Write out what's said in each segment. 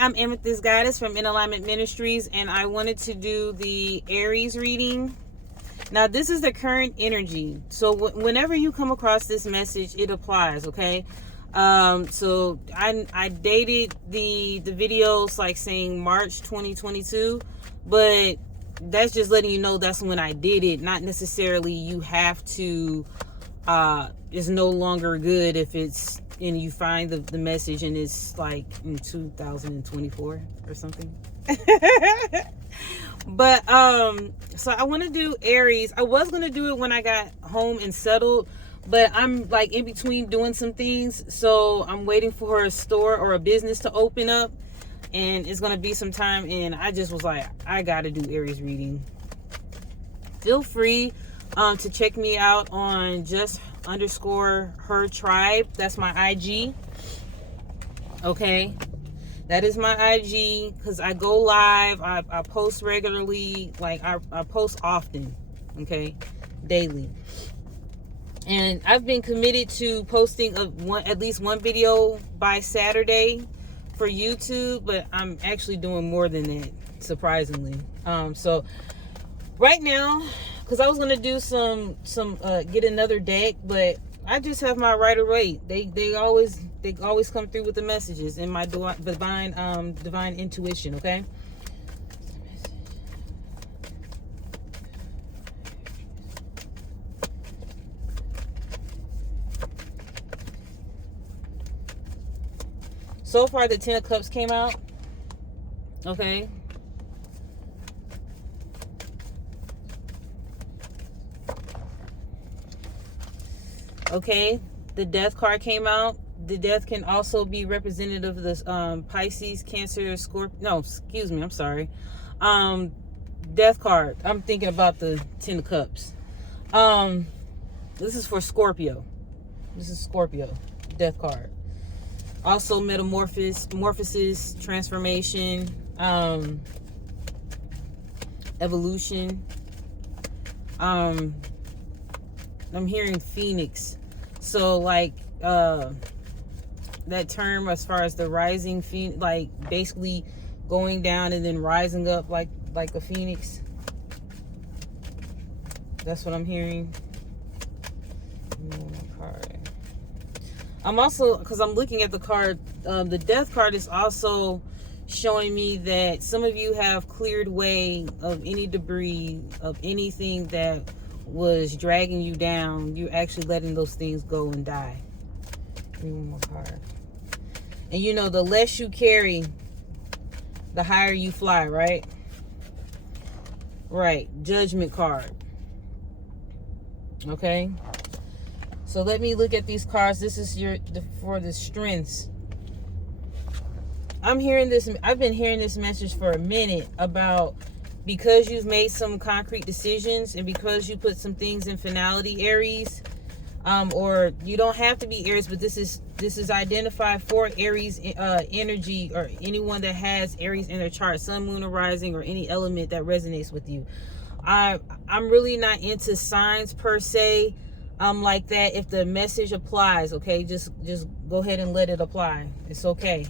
I'm Amethyst Goddess from InAlignment Ministries, and I wanted to do the Aries reading. Now, this is the current energy. So whenever you come across this message, it applies, okay? So I dated the videos like saying March 2022, but that's just letting you know that's when I did it. Not necessarily you have to, it's no longer good if it's, and you find the message and it's like in 2024 or something. But so I want to do Aries. I was going to do it when I got home and settled, but I'm like in between doing some things, so I'm waiting for a store or a business to open up, and it's going to be some time, and I just was like, I got to do Aries reading. Feel free to check me out on Just_H.E.R tribe. That's my IG. Okay, that is my IG, because I go live. I post regularly. Like I post often. Okay, daily. And I've been committed to posting at least one video by Saturday for YouTube, but I'm actually doing more than that, surprisingly. So right now, because I was gonna do some get another deck, but I just have my Rider-Waite. They always come through with the messages in my divine intuition. Okay. So far, the 10 of Cups came out. Okay. Okay, the Death card came out. The Death can also be representative of this Pisces, Cancer, Scorpio. No, excuse me, I'm sorry. Death card. I'm thinking about the 10 of Cups. This is for Scorpio. This is Scorpio. Death card. Also metamorphosis, transformation, evolution. I'm hearing Phoenix. So like that term as far as the rising phoenix, like basically going down and then rising up like a phoenix. That's what I'm hearing. I'm also, because I'm looking at the card, the Death card is also showing me that some of you have cleared way of any debris, of anything that was dragging you down. You're actually letting those things go and die. Give me one more card. And you know, the less you carry, the higher you fly, right? Right. Judgment card. Okay. So let me look at these cards. This is for the strengths. I'm hearing this. I've been hearing this message for a minute about, because you've made some concrete decisions and because you put some things in finality, Aries, or you don't have to be Aries, but this is identified for Aries energy, or anyone that has Aries in their chart, sun, moon, or rising, or any element that resonates with you. I'm really not into signs per se. Like that. If the message applies, okay, just go ahead and let it apply. It's okay.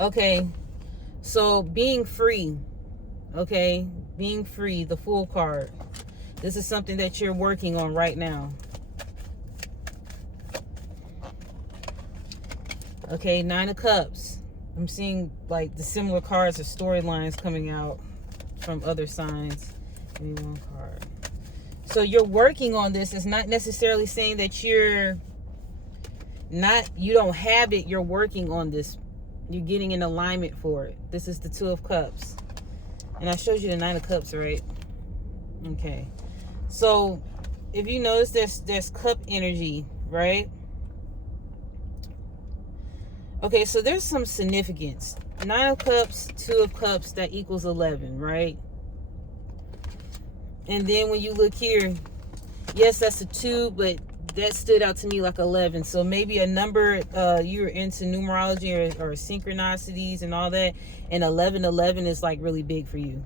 Okay, so being free. Okay, being free, the Fool card. This is something that you're working on right now. Okay, 9 of Cups. I'm seeing like the similar cards or storylines coming out from other signs. Give me one card. So you're working on this. It's not necessarily saying that you don't have it. You're working on this. You're getting in alignment for it. This is the 2 of Cups. And I showed you the 9 of Cups, right? Okay. So if you notice, there's cup energy, right? Okay, so there's some significance. 9 of Cups, 2 of Cups, that equals 11, right? And then when you look here, yes, that's a 2, but that stood out to me like 11. So maybe a number, you're into numerology or synchronicities and all that, and 11 is like really big for you.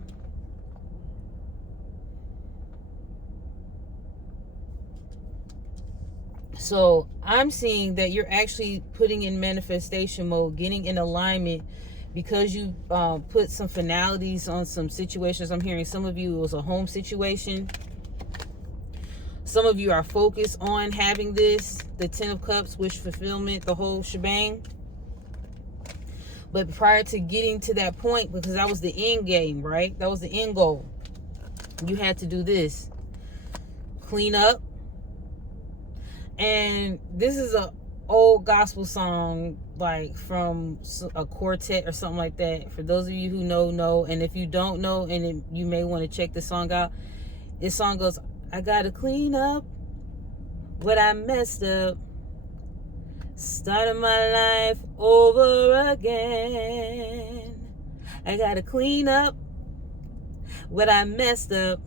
So I'm seeing that you're actually putting in manifestation mode, getting in alignment, because you put some finalities on some situations. I'm hearing some of you, it was a home situation. Some of you are focused on having this, the 10 of Cups, wish fulfillment, the whole shebang. But prior to getting to that point, because that was the end game, right? That was the end goal. You had to do this. Clean up. And this is a old gospel song, like from a quartet or something like that. For those of you who know. And if you don't know, and you may want to check the song out. This song goes, I gotta clean up what I messed up. Started my life over again. I gotta clean up what I messed up.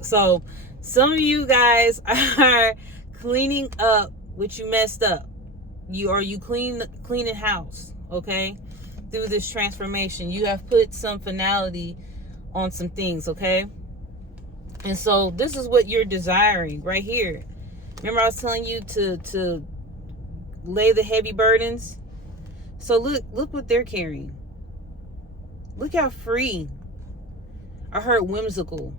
So some of you guys are cleaning up what you messed up. You cleaning house, okay? Through this transformation, you have put some finality on some things, okay? And so this is what you're desiring right here. Remember I was telling you to lay the heavy burdens? So look what they're carrying. Look how free. I heard whimsical.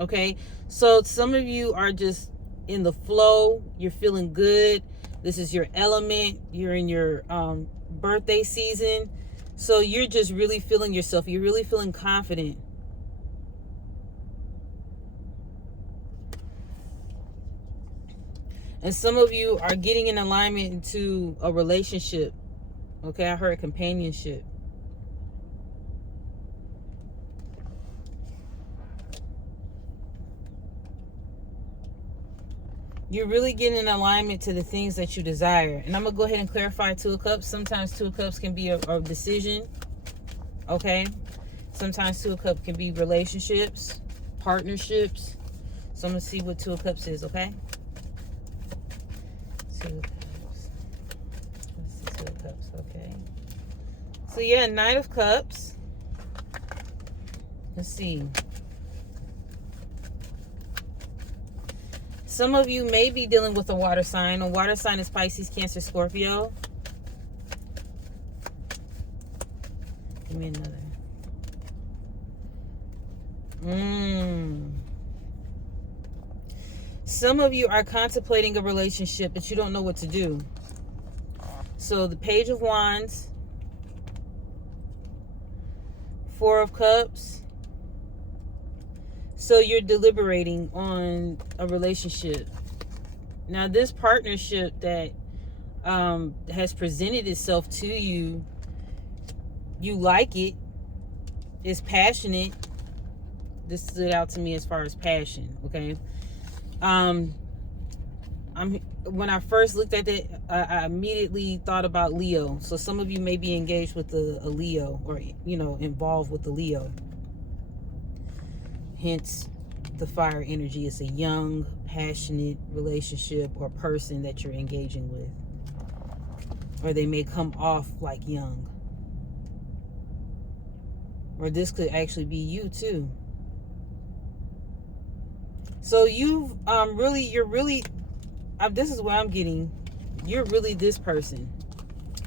Okay? So some of you are just in the flow. You're feeling good. This is your element. You're in your birthday season. So you're just really feeling yourself. You're really feeling confident. And some of you are getting in alignment into a relationship. Okay, I heard companionship. You're really getting in alignment to the things that you desire. And I'm going to go ahead and clarify 2 of Cups. Sometimes 2 of Cups can be a decision. Okay? Sometimes 2 of Cups can be relationships, partnerships. So I'm going to see what 2 of Cups is, okay? 2 of Cups. What's the 2 of Cups? Okay. So yeah, Knight of Cups. Let's see. Some of you may be dealing with a water sign. A water sign is Pisces, Cancer, Scorpio. Give me another. Some of you are contemplating a relationship, but you don't know what to do. So the Page of Wands, 4 of Cups. So you're deliberating on a relationship. Now this partnership that has presented itself to you, you like it. It's passionate. This stood out to me as far as passion, okay? When I first looked at it, I immediately thought about Leo. So some of you may be engaged with a Leo, or involved with the Leo. Hence, the fire energy is a young, passionate relationship or person that you're engaging with. Or they may come off like young. Or this could actually be you too. So you've this is what I'm getting. You're really this person.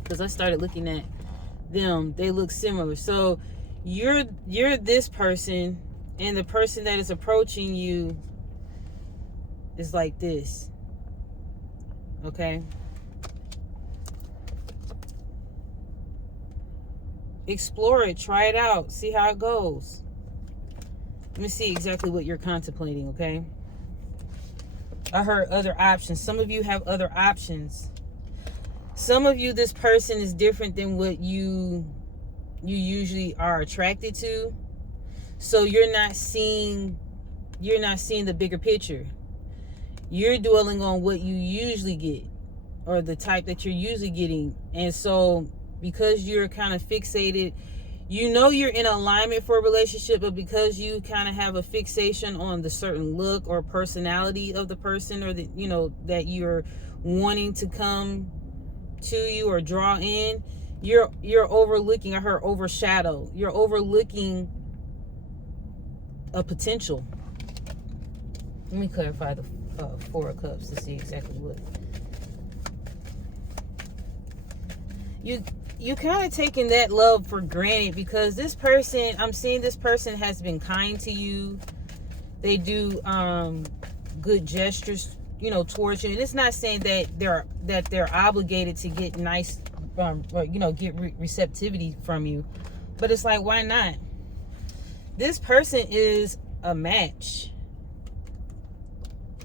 Because I started looking at them. They look similar. So you're this person. And the person that is approaching you is like this. Okay? Explore it. Try it out. See how it goes. Let me see exactly what you're contemplating, okay? I heard other options. Some of you have other options. Some of you, this person is different than what you usually are attracted to. So you're not seeing the bigger picture. You're dwelling on what you usually get, or the type that you're usually getting. And so because you're kind of fixated, you're in alignment for a relationship, but because you kind of have a fixation on the certain look or personality of the person, or that you're wanting to come to you or draw in, you're overlooking. I heard overshadow. You're overlooking a potential. Let me clarify the 4 of Cups to see exactly what you kind of taking that love for granted, because this person, I'm seeing this person has been kind to you. They do good gestures, you know, towards you. And it's not saying that they're obligated to get nice, or, you know, get receptivity from you, but it's like, why not? This person is a match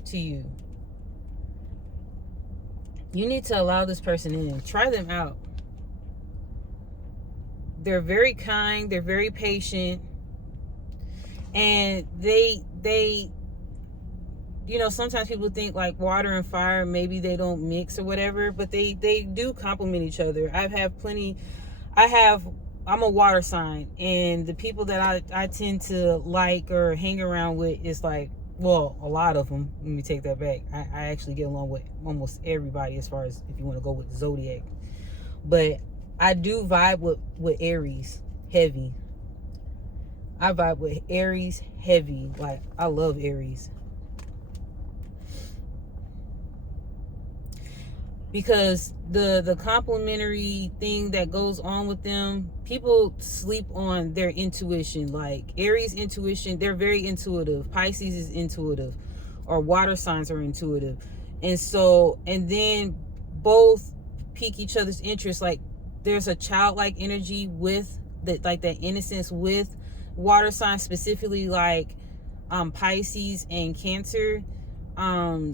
to you. You need to allow this person in. Try them out. They're very kind. They're very patient. And they, you know, sometimes people think like water and fire, maybe they don't mix or whatever, but they do complement each other. I'm a water sign, and the people that I tend to like or hang around with is like, well, a lot of them. Let me take that back. I actually get along with almost everybody, as far as if you want to go with zodiac. But I do vibe with Aries heavy. I vibe with Aries heavy. Like, I love Aries. Because the complementary thing that goes on with them, people sleep on their intuition. Like, Aries intuition, they're very intuitive. Pisces is intuitive, or water signs are intuitive. And so, and then both pique each other's interest. Like, there's a childlike energy with that, like that innocence with water signs, specifically like Pisces and Cancer.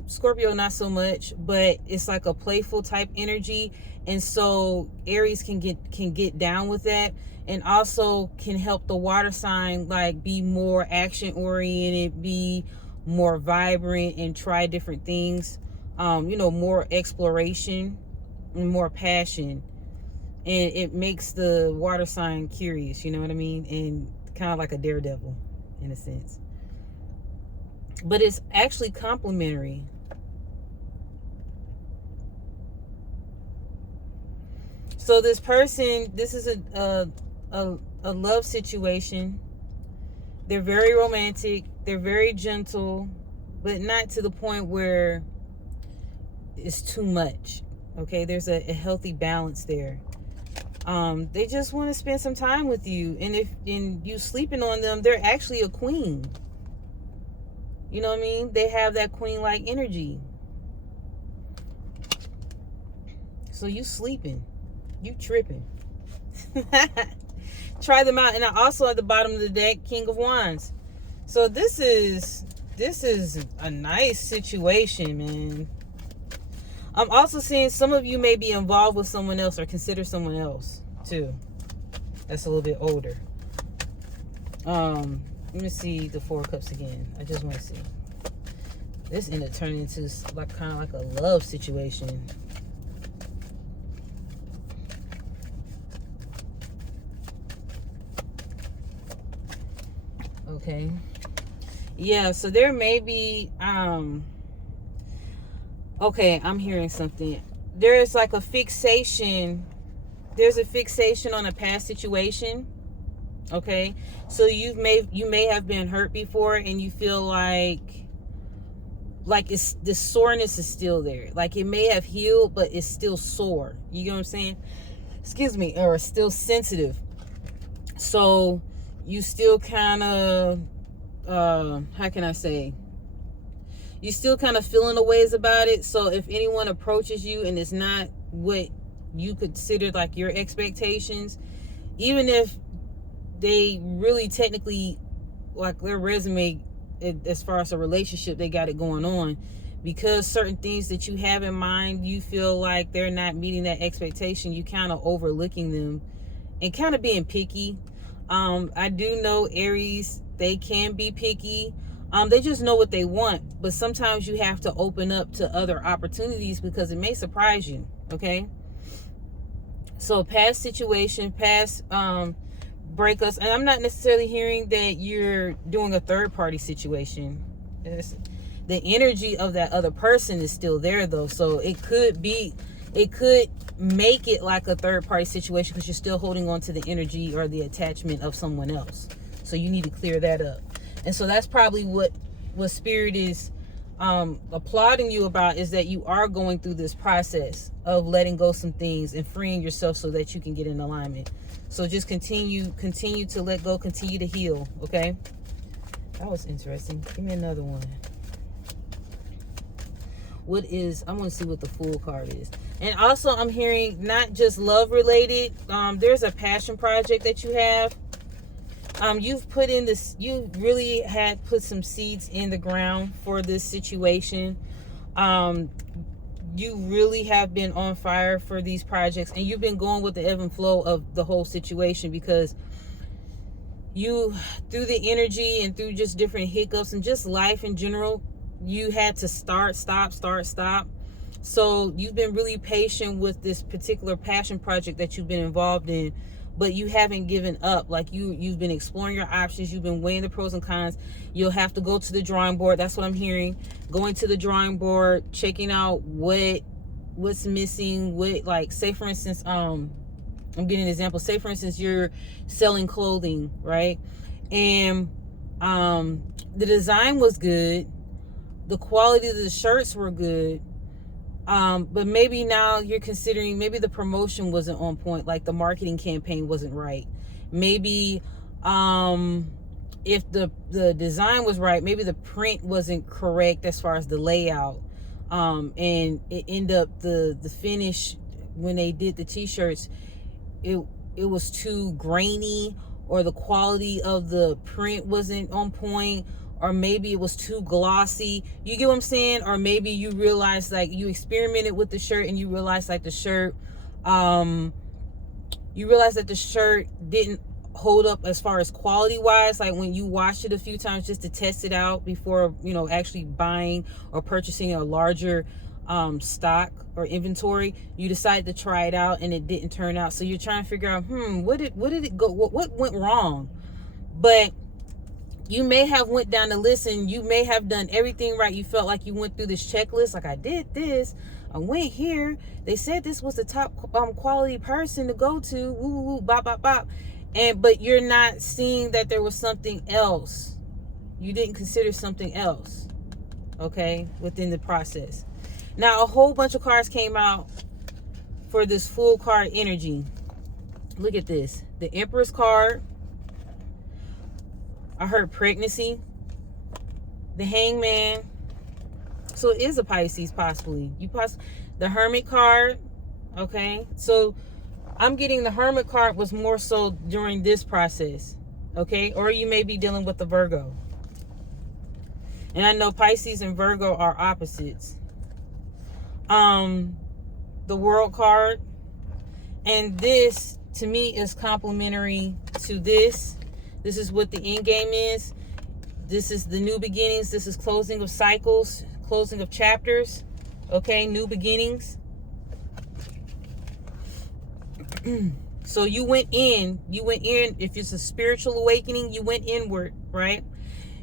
Scorpio not so much, but it's like a playful type energy. And so Aries can get down with that, and also can help the water sign like be more action oriented, be more vibrant, and try different things. You know, more exploration and more passion, and it makes the water sign curious, you know what I mean, and kind of like a daredevil in a sense. But it's actually complementary. So this person, this is a love situation. They're very romantic. They're very gentle, but not to the point where it's too much. Okay, there's a healthy balance there. They just want to spend some time with you, and if you sleeping on them, they're actually a queen. You know what I mean? They have that queen-like energy. So you sleeping. You tripping. Try them out. And I also at the bottom of the deck, King of Wands. So this is a nice situation, man. I'm also seeing some of you may be involved with someone else, or consider someone else too. That's a little bit older. Let me see the Four of Cups again. I just want to see. This ended up turning into like kind of like a love situation. Okay. Yeah, so there may be okay, I'm hearing something. There's like a fixation. There's a fixation on a past situation. Okay, so you may have been hurt before, and you feel like it's, the soreness is still there. Like, it may have healed, but it's still sore. You know what I'm saying? Excuse me, or still sensitive. So you still kind of how can I say? You still kind of feeling the ways about it. So if anyone approaches you and it's not what you consider like your expectations, even if they really technically, like their resume as far as a relationship, they got it going on, because certain things that you have in mind, you feel like they're not meeting that expectation, you kind of overlooking them and kind of being picky. I do know Aries, they can be picky. They just know what they want, but sometimes you have to open up to other opportunities, because it may surprise you. Okay, so past situation, past breakups, and I'm not necessarily hearing that you're doing a third party situation. The energy of that other person is still there though, so it could make it like a third party situation, because you're still holding on to the energy or the attachment of someone else. So you need to clear that up. And so that's probably what Spirit is applauding you about is that you are going through this process of letting go some things and freeing yourself so that you can get in alignment. So just continue to let go, continue to heal, okay? That was interesting. Give me another one. I want to see what the Fool card is. And also I'm hearing not just love related. There's a passion project that you have. You've put in this, you really had put some seeds in the ground for this situation. You really have been on fire for these projects, and you've been going with the ebb and flow of the whole situation, because you, through the energy and through just different hiccups and just life in general, you had to start, stop. So you've been really patient with this particular passion project that you've been involved in, but you haven't given up. Like you've been exploring your options. You've been weighing the pros and cons. You'll have to go to the drawing board. That's what I'm hearing. Going to the drawing board, checking out what's missing. What, like, say for instance, I'm getting an example. Say for instance, you're selling clothing, right? And the design was good. The quality of the shirts were good. But maybe now you're considering, maybe the promotion wasn't on point, like the marketing campaign wasn't right. Maybe if the design was right, maybe the print wasn't correct as far as the layout. And it ended up the finish when they did the t-shirts, it was too grainy, or the quality of the print wasn't on point, or maybe it was too glossy. You get what I'm saying? Or maybe you realized, like, you experimented with the shirt and you realized, like, the shirt didn't hold up as far as quality wise. Like when you washed it a few times just to test it out before, you know, actually buying or purchasing a larger stock or inventory, you decided to try it out and it didn't turn out. So you're trying to figure out, what did it go? What went wrong? But you may have went down the list and you may have done everything right. You felt like you went through this checklist. Like, I did this, I went here, they said this was the top quality person to go to, woo, woo, woo, bop, bop, bop. But you're not seeing that there was something else. You didn't consider something else, okay, within the process. Now, a whole bunch of cards came out for this Fool card energy. Look at this. The Empress card. I heard pregnancy. The Hangman. So it is a Pisces, possibly. The Hermit card. Okay. So I'm getting the Hermit card was more so during this process. Okay. Or you may be dealing with the Virgo. And I know Pisces and Virgo are opposites. The World card. And this, to me, is complementary to this. This is what the end game is. This is the new beginnings. This is closing of cycles, closing of chapters. Okay, new beginnings. So you went in, if it's a spiritual awakening, you went inward, right?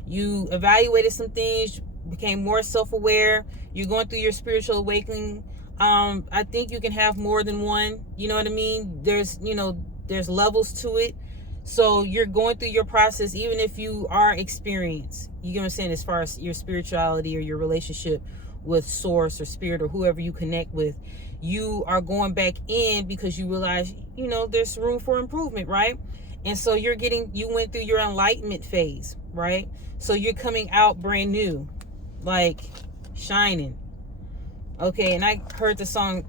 You evaluated some things, became more self-aware. You're going through your spiritual awakening. I think you can have more than one. You know what I mean? There's levels to it. So you're going through your process, even if you are experienced. You get what I'm saying? As far as your spirituality or your relationship with source or spirit or whoever you connect with, you are going back in because you realize, there's room for improvement, right? And so you went through your enlightenment phase, right? So you're coming out brand new, like shining. Okay, and I heard the song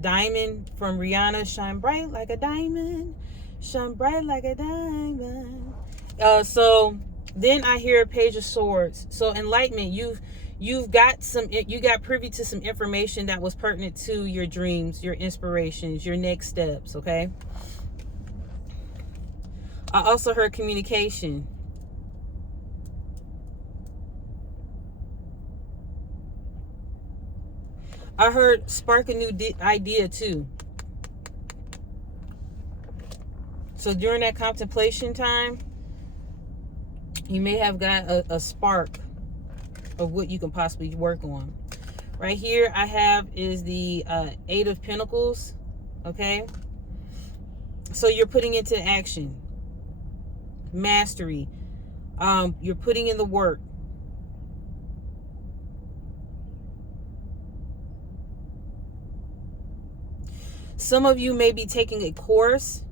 Diamond from Rihanna, shine bright like a diamond, shine bright like a diamond. So then I hear a Page of Swords. So enlightenment, you got privy to some information that was pertinent to your dreams, your inspirations, your next steps, okay? I also heard communication. I heard spark a new idea too. So during that contemplation time, you may have got a spark of what you can possibly work on. Right here I have is the 8 of Pentacles, okay? So you're putting into action. Mastery. You're putting in the work. Some of you may be taking a course,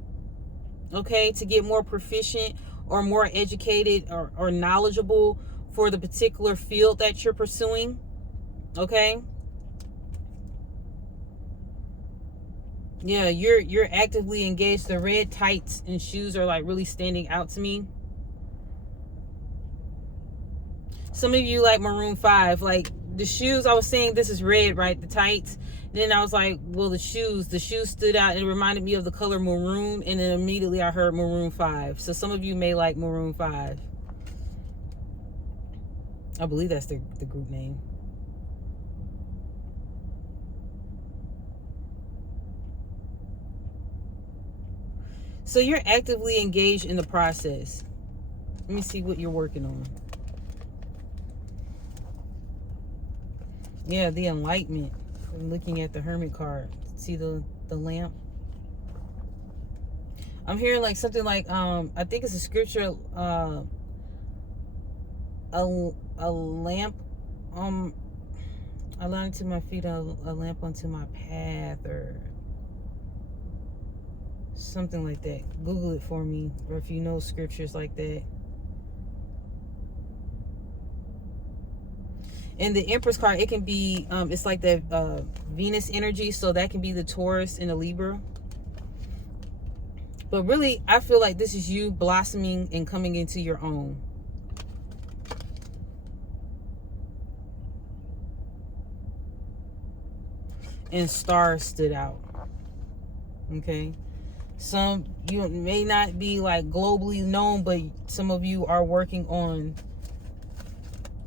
okay, to get more proficient or more educated or knowledgeable for the particular field that you're pursuing, okay? Yeah, you're actively engaged. The red tights and shoes are like really standing out to me. Some of you like maroon 5, like the shoes. I was saying this is red, right? The tights. Then I was like, well, the shoes stood out and it reminded me of the color maroon, and then immediately I heard maroon 5. So some of you may like maroon 5. I believe that's the group name. So you're actively engaged in the process. Let me see what you're working on. Yeah, the enlightenment. I'm looking at the Hermit card. See the lamp? I'm hearing like something like, I think it's a scripture, a lamp, a light unto my feet, a lamp unto my path, or something like that. Google it for me, or if you know scriptures like that. And the Empress card, it can be, it's like that Venus energy, so that can be the Taurus and the Libra. But really, I feel like this is you blossoming and coming into your own. And stars stood out. Okay. Some, you may not be like globally known, but some of you are working on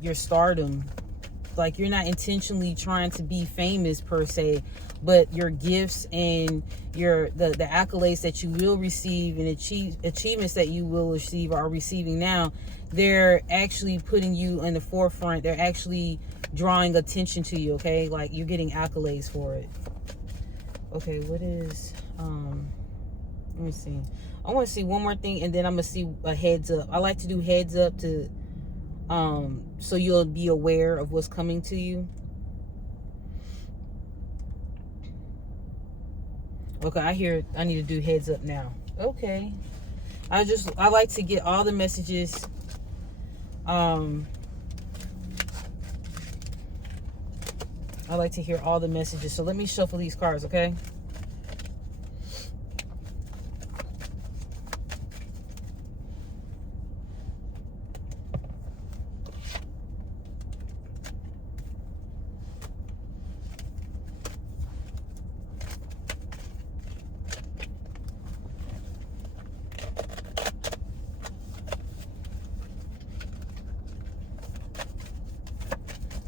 your stardom. Like you're not intentionally trying to be famous per se, but your gifts and the accolades that you will receive and achievements that you will receive, are receiving now, they're actually putting you in the forefront. They're actually drawing attention to you, okay? Like you're getting accolades for it. Okay, what is let me see. I want to see one more thing, and then I'm gonna see a heads up. I like to do heads up to so you'll be aware of what's coming to you. Okay, I need to do heads up now. Okay. I like to get all the messages. I like to hear all the messages. So let me shuffle these cards, okay?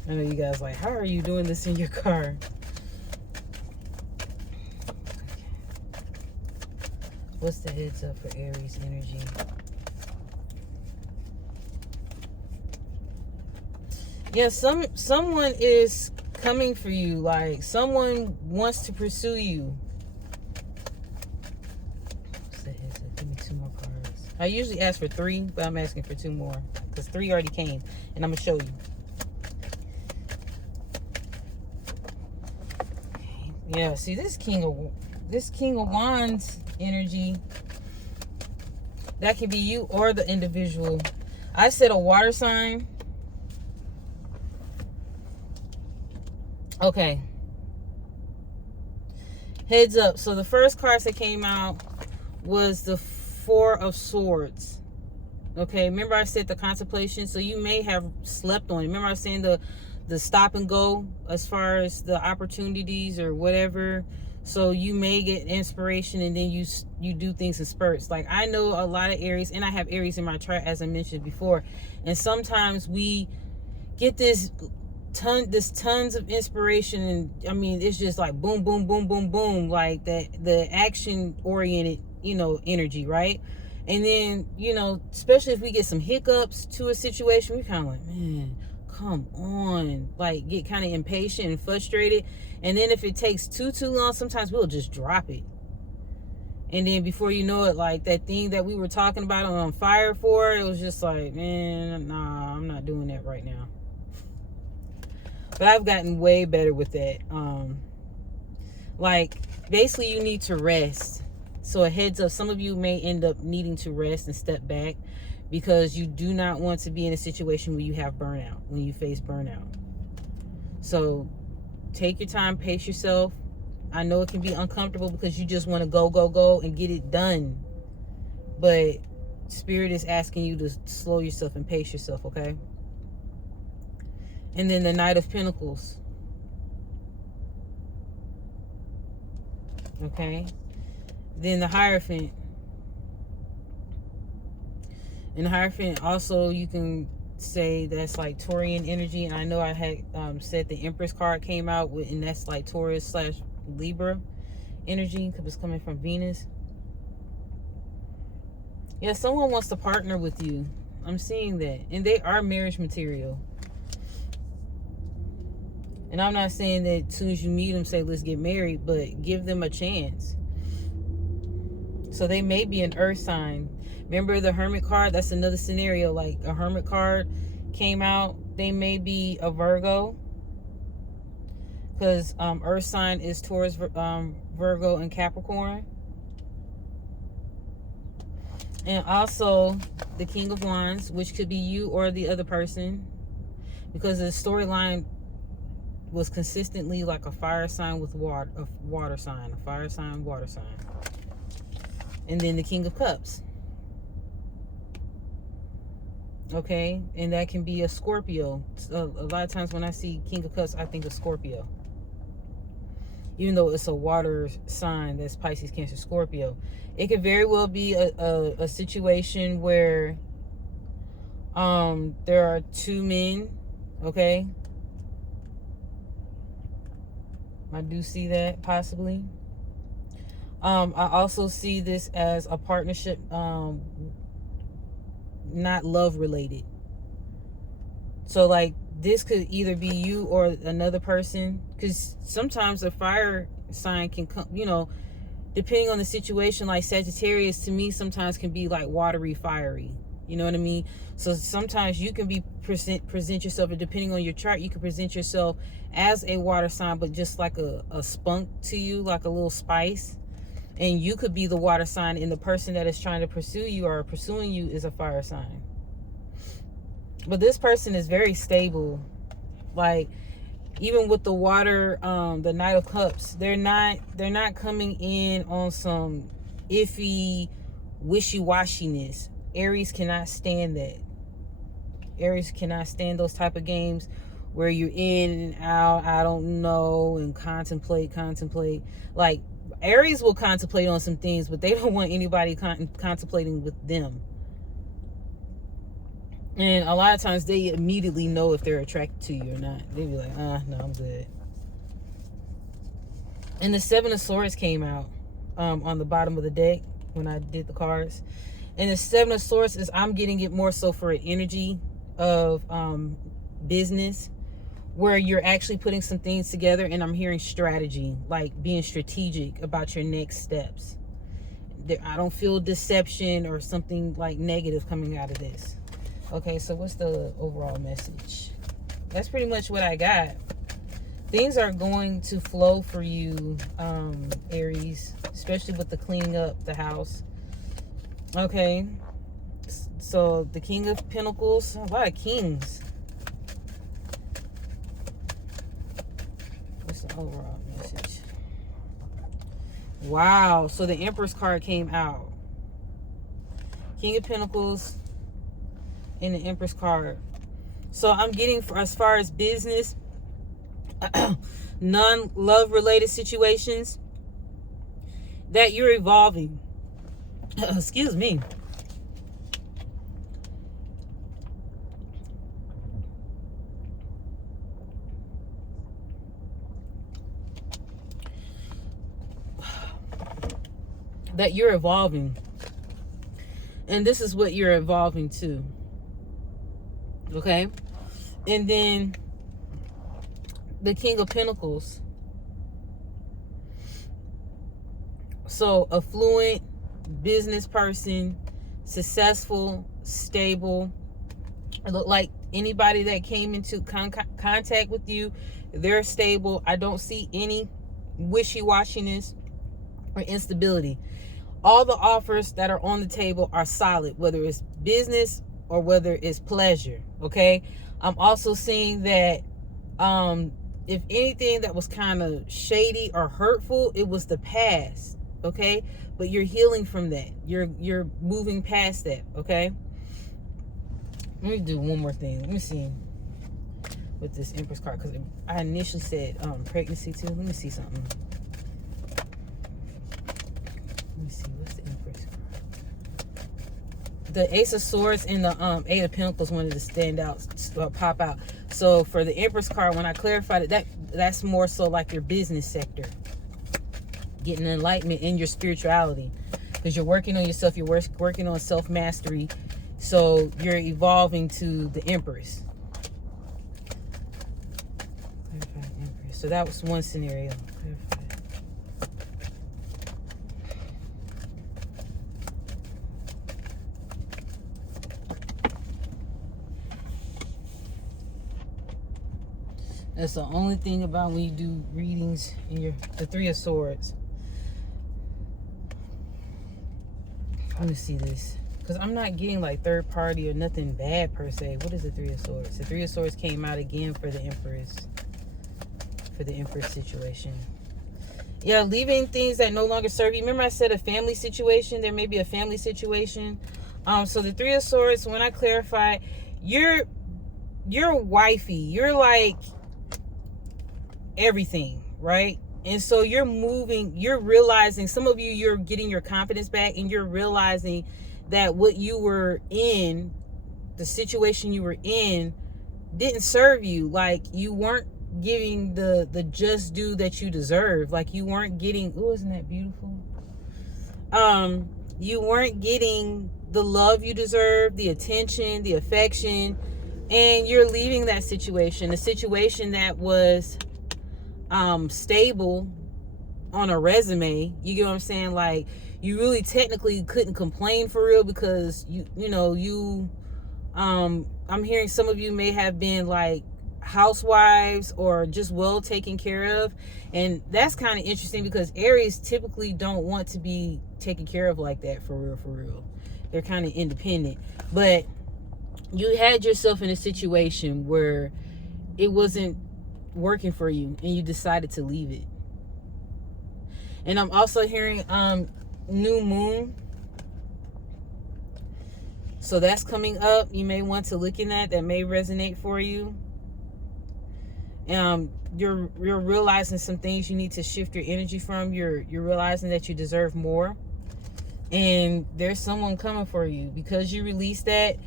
I know you guys like, how are you doing this in your car? What's the heads up for Aries energy? Yeah, someone is coming for you. Like someone wants to pursue you. What's the heads up? Give me 2 more cards. I usually ask for 3, but I'm asking for 2 more because 3 already came, and I'm gonna show you. Yeah, see this King of Wands energy, that could be you or the individual. I said a water sign. Okay. Heads up. So the first cards that came out was the 4 of Swords. Okay, remember I said the Consultation, so you may have slept on it. Remember I was saying the stop and go as far as the opportunities or whatever. So you may get inspiration and then you do things in spurts. Like I know a lot of Aries, and I have Aries in my chart as I mentioned before, and sometimes we get this tons of inspiration, and I mean it's just like boom boom boom boom boom, like that, the action oriented energy, right? And then especially if we get some hiccups to a situation, we kind of like, man, come on, like get kind of impatient and frustrated. And then if it takes too long, sometimes we'll just drop it, and then before you know it, like that thing that we were talking about on fire for, it was just like, man, nah, I'm not doing that right now. But I've gotten way better with that. Like, basically, you need to rest. So a heads up, some of you may end up needing to rest and step back because you do not want to be in a situation where you have burnout, when you face burnout. So take your time, pace yourself. I know it can be uncomfortable because you just want to go and get it done. But Spirit is asking you to slow yourself and pace yourself, okay? And then the Knight of Pentacles. Okay? Then the Hierophant. And the Hierophant also, you can say that's like Taurian energy. And I know I had said the Empress card came out with, and that's like Taurus / Libra energy because it's coming from Venus. Yeah, someone wants to partner with you. I'm seeing that. And they are marriage material. And I'm not saying that as soon as you meet them, say, let's get married, but give them a chance. So they may be an earth sign. Remember the Hermit card? That's another scenario. Like a Hermit card came out. They may be a Virgo. Because earth sign is Taurus, Virgo, and Capricorn. And also the King of Wands, which could be you or the other person. Because the storyline was consistently like a fire sign with water, a water sign, a fire sign, water sign. And then the King of Cups. Okay, and that can be a Scorpio. A lot of times when I see King of Cups, I think of Scorpio. Even though it's a water sign, that's Pisces, Cancer, Scorpio. It could very well be a situation where there are two men, okay? I do see that, possibly. I also see this as a partnership, not love related. So like this could either be you or another person, because sometimes a fire sign can come, you know, depending on the situation. Like Sagittarius to me sometimes can be like watery, fiery, you know what I mean? So sometimes you can be present yourself, and depending on your chart, you can present yourself as a water sign, but just like a spunk to you, like a little spice. And you could be the water sign, and the person that is trying to pursue you or pursuing you is a fire sign. But this person is very stable. Like, even with the water, the Knight of Cups, they're not coming in on some iffy, wishy-washiness. Aries cannot stand that. Aries cannot stand those type of games where you're in and out, I don't know, and contemplate. Like, Aries will contemplate on some things, but they don't want anybody contemplating with them. And a lot of times they immediately know if they're attracted to you or not. They be like, no, I'm good. And the Seven of Swords came out on the bottom of the deck when I did the cards. And the Seven of Swords is, I'm getting it more so for an energy of business, where you're actually putting some things together, and I'm hearing strategy, like being strategic about your next steps. I don't feel deception or something like negative coming out of this. Okay, so what's the overall message? That's pretty much what I got. Things are going to flow for you, Aries, especially with the cleaning up the house. Okay, so the King of Pentacles, a lot of kings. What's the overall message? Wow, so the Empress card came out. King of Pentacles and the Empress card. So I'm getting, for as far as business, non-love related situations, that you're evolving. Excuse me. That you're evolving. And this is what you're evolving to. Okay? And then the King of Pentacles. So, affluent, business person, successful, stable. It look like anybody that came into contact with you, they're stable. I don't see any wishy-washiness or instability. All the offers that are on the table are solid, whether it's business or whether it's pleasure, okay? I'm also seeing that if anything that was kind of shady or hurtful, it was the past, okay? But you're healing from that. You're moving past that, okay? Let me do one more thing. Let me see with this Empress card, because I initially said pregnancy too. Let me see something. Let me see, what's the Empress card? The Ace of Swords and the Eight of Pentacles wanted to stand out, pop out. So for the Empress card, when I clarified it, that's more so like your business sector, getting enlightenment in your spirituality, because you're working on yourself, you're working on self-mastery, so you're evolving to the Empress. So that was one scenario. That's the only thing about when you do readings in the Three of Swords. Let me see this, because I'm not getting like third party or nothing bad per se. What is the Three of Swords? The Three of Swords came out again for the Empress. For the Empress situation. Yeah, leaving things that no longer serve you. Remember I said a family situation? There may be a family situation. So the Three of Swords, when I clarify, you're wifey. You're like everything, right? And so you're moving, you're realizing, some of you, you're getting your confidence back, and you're realizing that what you were in, the situation you were in, didn't serve you. Like, you weren't giving the just due that you deserve. Like, you weren't getting, oh, isn't that beautiful? You weren't getting the love you deserve, the attention, the affection, and you're leaving that situation, a situation that was stable on a resume. You get what I'm saying? Like, you really technically couldn't complain for real, because I'm hearing some of you may have been like housewives or just well taken care of, and that's kind of interesting, because Aries typically don't want to be taken care of like that, for real. They're kind of independent, but you had yourself in a situation where it wasn't working for you and you decided to leave it. And I'm also hearing new moon, so that's coming up. You may want to look in that may resonate for you. You're realizing some things you need to shift your energy from. You're realizing that you deserve more, and there's someone coming for you because you released that.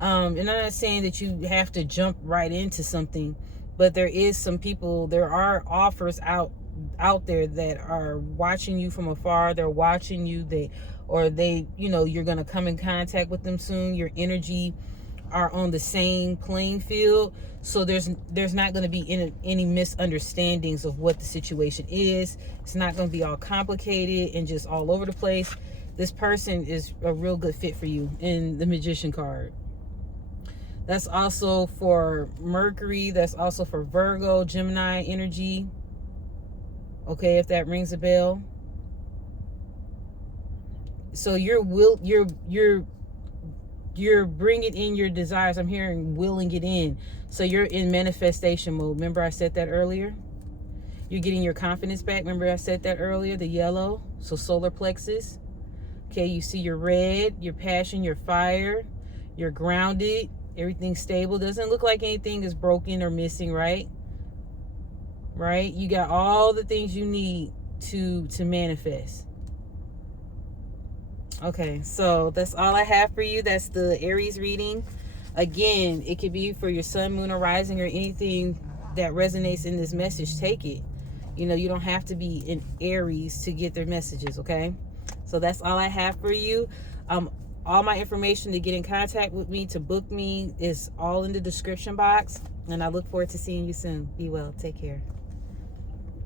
And I'm not saying that you have to jump right into something, but there is some people, there are offers out there that are watching you from afar. They're watching you, you're going to come in contact with them soon. Your energy are on the same playing field, so there's not going to be any misunderstandings of what the situation is. It's not going to be all complicated and just all over the place. This person is a real good fit for you in the Magician card. That's also for Mercury. That's also for Virgo, Gemini energy. Okay, if that rings a bell. So you're bringing in your desires. I'm hearing willing it in. So you're in manifestation mode. Remember I said that earlier? You're getting your confidence back. Remember I said that earlier? The yellow. So solar plexus. Okay, you see your red, your passion, your fire. You're grounded. Everything's stable. Doesn't look like anything is broken or missing, right? Right? You got all the things you need to manifest. Okay, so that's all I have for you. That's the Aries reading. Again, it could be for your sun, moon, or rising, or anything that resonates in this message. Take it. You don't have to be in Aries to get their messages, okay? So that's all I have for you. All my information to get in contact with me, to book me, is all in the description box. And I look forward to seeing you soon. Be well. Take care.